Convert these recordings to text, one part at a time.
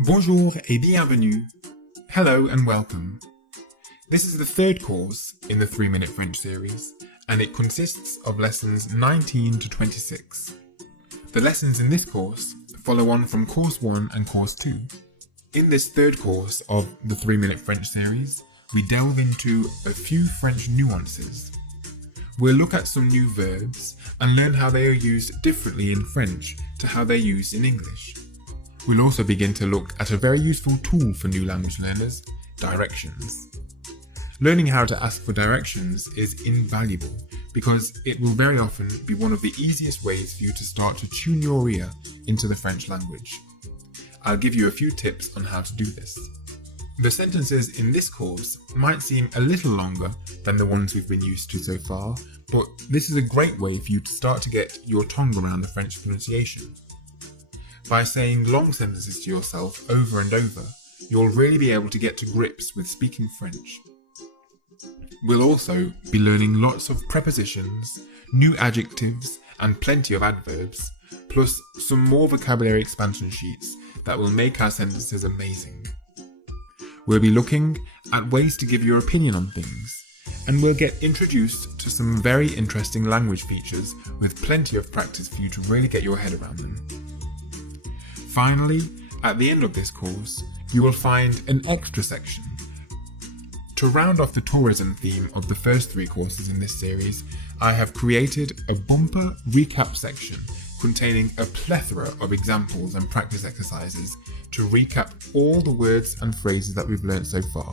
Bonjour et bienvenue. Hello and welcome. This is the third course in the 3-Minute French series, and it consists of lessons 19 to 26. The lessons in this course follow on from Course 1 and Course 2. In this third course of the 3-Minute French series, we delve into a few French nuances. We'll look at some new verbs and learn how they are used differently in French to how they're used in English. We'll also begin to look at a very useful tool for new language learners, directions. Learning how to ask for directions is invaluable because it will very often be one of the easiest ways for you to start to tune your ear into the French language. I'll give you a few tips on how to do this. The sentences in this course might seem a little longer than the ones we've been used to so far, but this is a great way for you to start to get your tongue around the French pronunciation. By saying long sentences to yourself over and over, you'll really be able to get to grips with speaking French. We'll also be learning lots of prepositions, new adjectives, and plenty of adverbs, plus some more vocabulary expansion sheets that will make our sentences amazing. We'll be looking at ways to give your opinion on things, and we'll get introduced to some very interesting language features with plenty of practice for you to really get your head around them. Finally, at the end of this course, you will find an extra section. To round off the tourism theme of the first 3 courses in this series, I have created a bumper recap section containing a plethora of examples and practice exercises to recap all the words and phrases that we've learnt so far.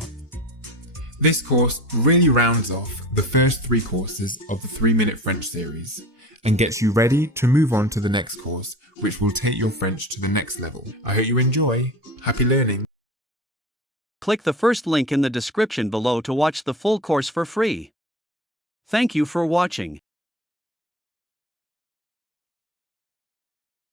This course really rounds off the first 3 courses of the 3-Minute French series and gets you ready to move on to the next course, which will take your French to the next level. I hope you enjoy. Happy learning. Click the first link in the description below to watch the full course for free. Thank you for watching.